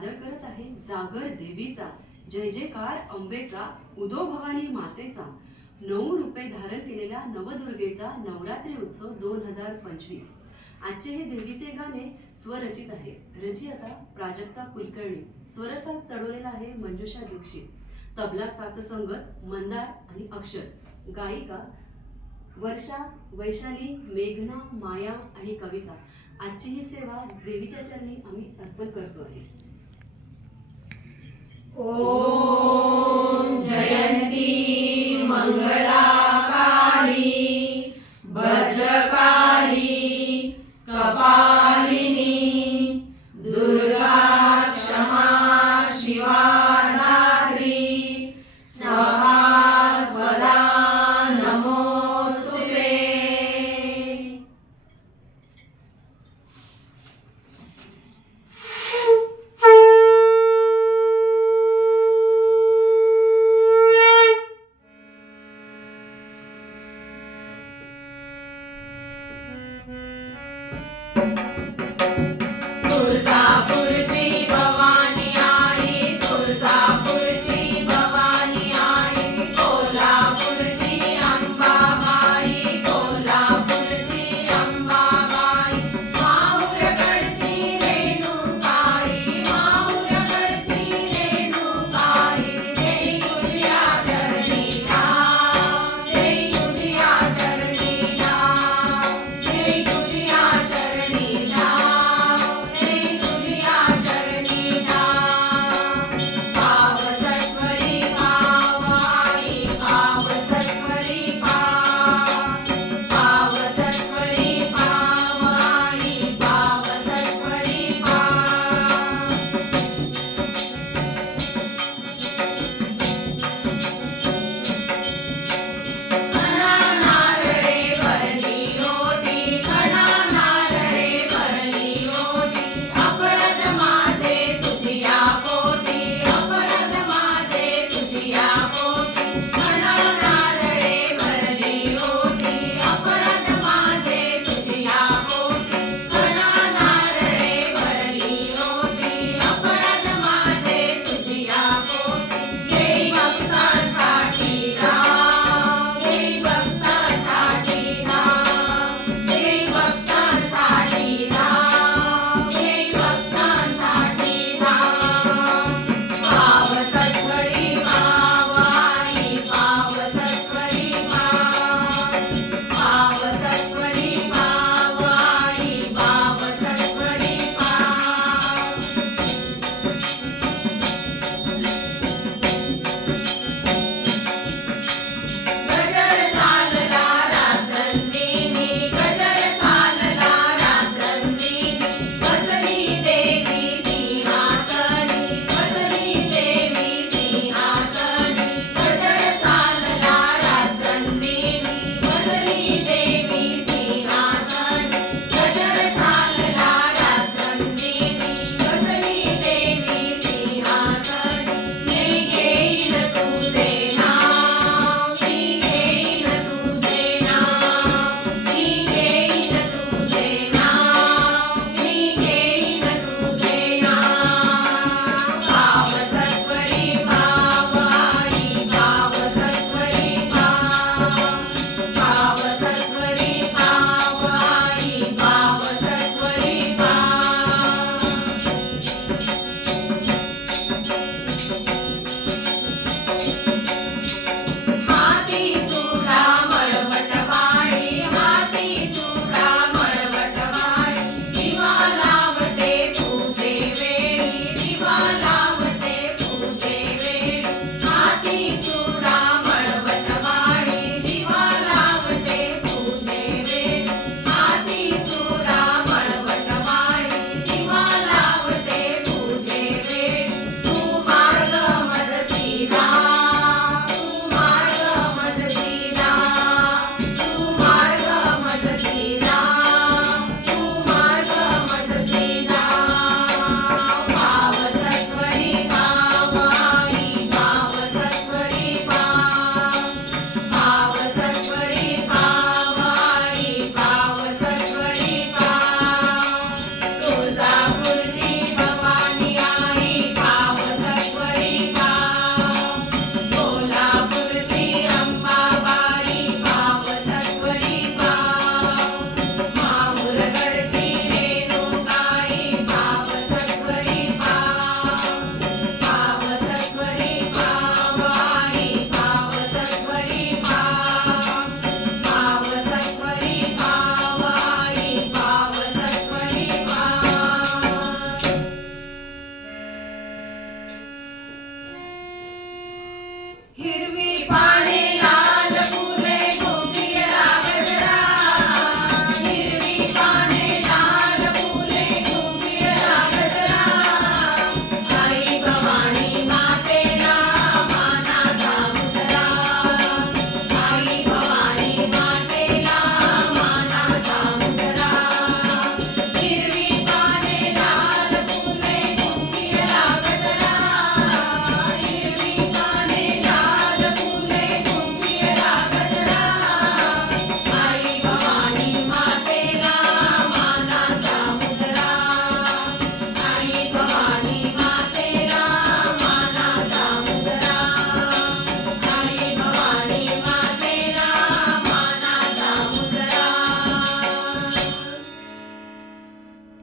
सादर करत आहे जागर देवीचा जय जयकार अंबेचा उदो भवानी मातेचा. नऊ रूपे धारण केलेल्या नवदुर्गेचा नवरात्री उत्सव दोन हजार पंचवीस. आजचे हे देवीचे गाणे स्वरचित आहे. रचयिता प्राजक्ता कुलकर्णी. स्वरसाथ चढवलेला आहे मंजुषा दीक्षित. तबला सात संगत मंदार आणि अक्षर. गायिका वर्षा वैशाली मेघना माया आणि कविता. आजची ही सेवा देवीच्या चरणी आम्ही अर्पण करतो आहे. ॐ जयन्ती